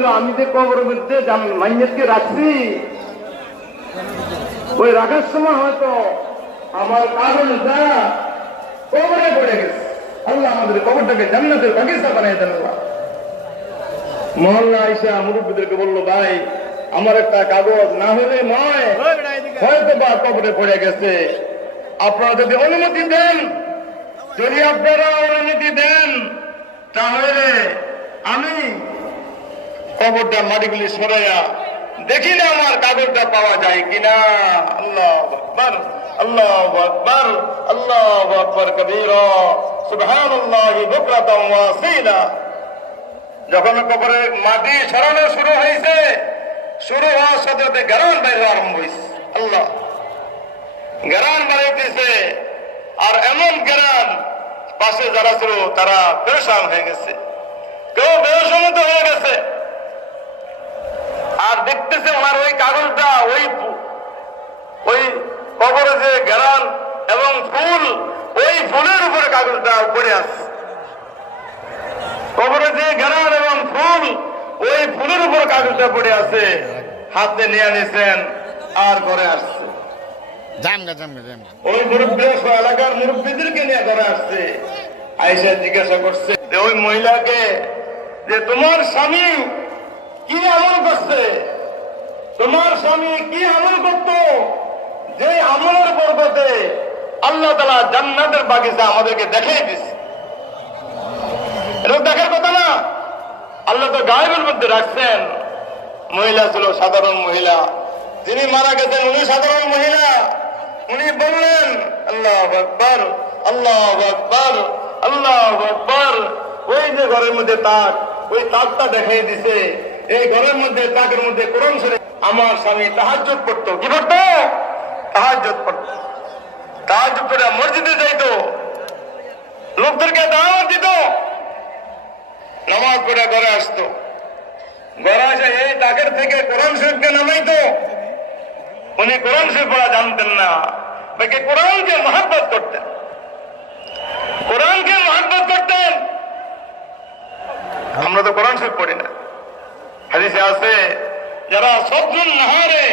হইলো আমি যে কবরের মধ্যে মাইয়াতকে রাখছি, ওই রাখার সময় হয়তো আমার কারণটা কবরে পড়ে গেছে। আল্লাহ আমাদের কবরটাকে জান্নাতের বাগিচা বানিয়ে দেন। মহল্লা আইসা মুরব্বীদেরকে বললো, ভাই আমার একটা কাগজ না হলে নয়, হয়তো বা কবরে পড়ে গেছে, আপনারা যদি অনুমতি দেন, যদি আপনারা অনুমতি দেন তাহলে আমি কবরটা মাটিগুলি সরাইয়া দেখি না আমার কাগজটা পাওয়া যায় কিনা। আল্লাহু আকবার, আল্লাহু আকবার, আল্লাহু আকবার কবীরা, সুবহানাল্লাহি বুকরাতান ওয়া আসীলা। যখন কবরের মাটি সরানো শুরু হয়েছে, শুরু হওয়ার সাথে সাথে গারান বাইরে আরম্ভ হয়েছে। আল্লাহ গারান বাড়াইতেছে, আর এমন গারান পাশে যারা ছিল তারা পেরেশান হয়ে গেছে, কেউ বেহশমত হয়ে গেছে। আর দেখতেছে ওনার ওই কাগজটা ওই কবরে যে গারান এবং ফুল, ওই ফুলের উপরে কাগজটা পড়ে আছে। কবরে যে গারান এবং ফুল, ওই ফুলের উপর কাগজটা পড়ে আছে। হাতে নিয়ে নিছেন আর ঘরে আসছে। ওই মুরব্বী এলাকার মুরব্বীদেরকে নিয়ে ঘরে আসছে। আয়েশা জিজ্ঞাসা করছে ওই মহিলাকে যে তোমার স্বামী কি আমল করছে, তোমার স্বামী কি আমল করত, যে আমলের বরকতে আল্লাহ তাআলা জান্নাতের বাগিচা আমাদেরকে দেখিয়ে দিচ্ছে। এটা দেখার কথা না, আল্লাহ তো গায়েবের মধ্যে রাখছেন। মহিলা ছিল সাধারণ মহিলা, যিনি মারা গেছেন উনি সাধারণ মহিলা। উনি বললেন আল্লাহু আকবার, আল্লাহু আকবার, আল্লাহু আকবার। ওই যে ঘরের মধ্যে তাক, ওই তাকটা দেখিয়ে দিছে। এই ঘরের মধ্যে তাকের মধ্যে কোরআন শরীফ। আমার স্বামী তাহাজ্জুদ পড়তো। কি পড়তো? তাহাজ্জুদ পড়তো। তাহাজ্জুদ পড়ে মসজিদে যাইতো, লোকদেরকে দাওয়াত দিত, নামাজ পড়ে ঘরে আসতো। ঘরে আসে এই তাকের থেকে কোরআন শরীফকে নামাইতো। উনি কোরআন শরীফ পড়া জানতেন না, বাকি কোরআনকে মহব্বত করতেন, কোরআনকে মহব্বত করতেন। আমরা তো কোরআন শরীফ পড়ি না। হাদিসে আছে যারা সবজন নাহারে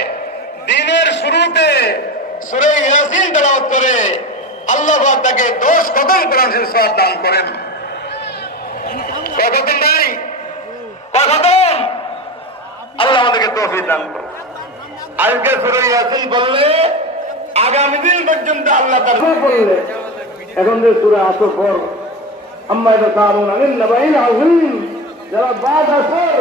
দিনের শুরুতে সূরা ইয়াসিন তেলাওয়াত করে, আল্লাহ পাক তাকে 10 খতম কোরআন শরীফ সওয়াব দান করেন। কতদিন নাই, কতদিন আল্লাহ আমাদেরকে তৌফিক দান করুন। আজকে সূরা ইয়াসিন বললে আগামী দিন পর্যন্ত আল্লাহ তাআলা বললে। এখন যে সূরা আসর পর আম্মা ইয়াতাসাআলুনা আনিন নাবাইল আযীম, যারা বাদ আসর